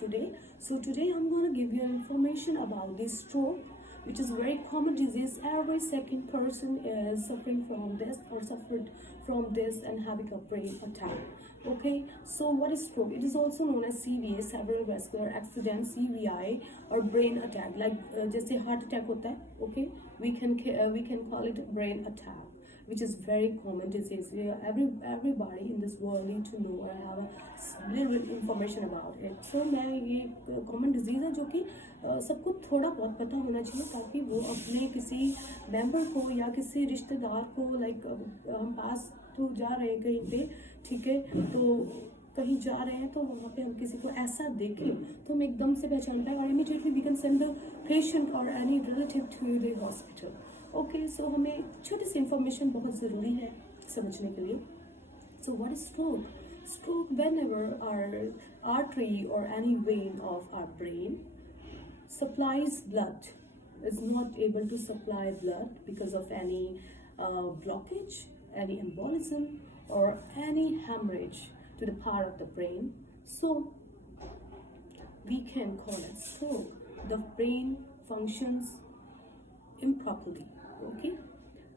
today. So today I'm going to give you information about the stroke, which is a very common disease. Every second person is suffering from this or suffered from this and having a brain attack. Okay, so what is stroke? It is also known as CVA, cerebral vascular accident, CVI, or brain attack. Like जैसे heart attack होता है, okay, we can call it brain attack, which is very common disease. Everybody in this world need to know or have a little bit information about it. So मैं ये common disease है जो कि सबको थोड़ा बहुत पता होना चाहिए, ताकि वो अपने किसी मेंबर को या किसी रिश्तेदार को, लाइक हम पास तो जा रहे हैं कहीं पे, ठीक है, तो कहीं जा रहे हैं तो वहाँ पे हम किसी को ऐसा देखें तो हम एकदम से पहचान पाए और immediately we can send the patient और any relative to the hospital. Okay, so हमें छोटी सी इंफॉर्मेशन बहुत ज़रूरी है समझने के लिए. So what is stroke? Stroke, whenever our artery or any vein of our brain supplies blood, is not able to supply blood because of any blockage, any embolism, or any hemorrhage to the part of the brain, so we can call it stroke. The brain functions improperly. Okay,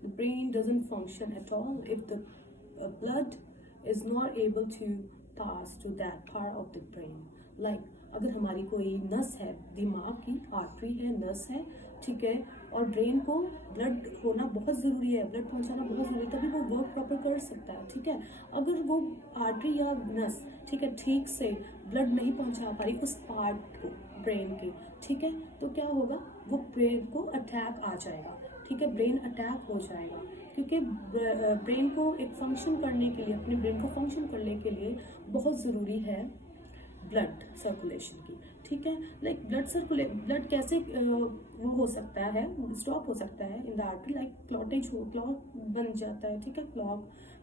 the brain doesn't function at all if the blood is not able to pass to that part of the brain. Like अगर हमारी कोई नस है, दिमाग की artery है, नस है, ठीक है, और ब्रेन को ब्लड होना बहुत ज़रूरी है, ब्लड पहुंचाना बहुत ज़रूरी है, तभी वो वर्क प्रॉपर कर सकता है. ठीक है, अगर वो आर्टरी या नस, ठीक है, ठीक से ब्लड नहीं पहुंचा पा रही उस पार्ट को ब्रेन के, ठीक है, तो क्या होगा, वो ब्रेन को अटैक आ जाएगा. ठीक है, ब्रेन अटैक हो जाएगा, क्योंकि ब्रेन को एक फंक्शन करने के लिए, अपने ब्रेन को फंक्शन करने के लिए बहुत ज़रूरी है ब्लड सर्कुलेशन की. ठीक है, लाइक ब्लड कैसे वो हो सकता है, स्टॉप हो सकता है इन द आर्टरी, लाइक क्लॉटेज हो, क्लॉट बन जाता है, ठीक है, क्लॉट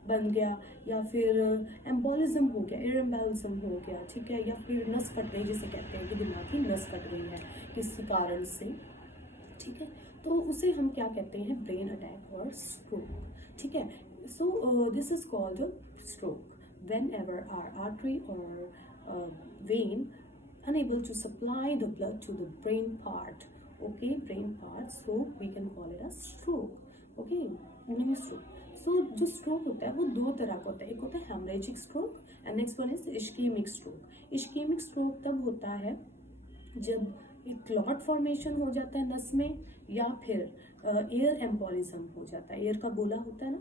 बन गया, या फिर एम्बोलिज्म हो गया, एयर एम्बोलिज्म हो गया, ठीक है, या फिर नस फट गई, जिसे कहते हैं कि दिमाग की नस फट गई है किसी कारण से, ठीक है, तो उसे हम क्या कहते हैं, ब्रेन अटैक और स्ट्रोक. ठीक है, so this is called stroke whenever our artery or vein unable to supply the blood to the brain part. Okay, brain part, so we can call it a stroke. Okay, mini stroke. So जो stroke होता है वो दो तरह का होता है. एक होता है hemorrhagic stroke and next one is ischemic stroke. ischemic stroke तब होता है जब एक क्लॉट फॉर्मेशन हो जाता है नस में, या फिर एयर एम्बोलिज्म हो जाता है. एयर का गोला होता है ना,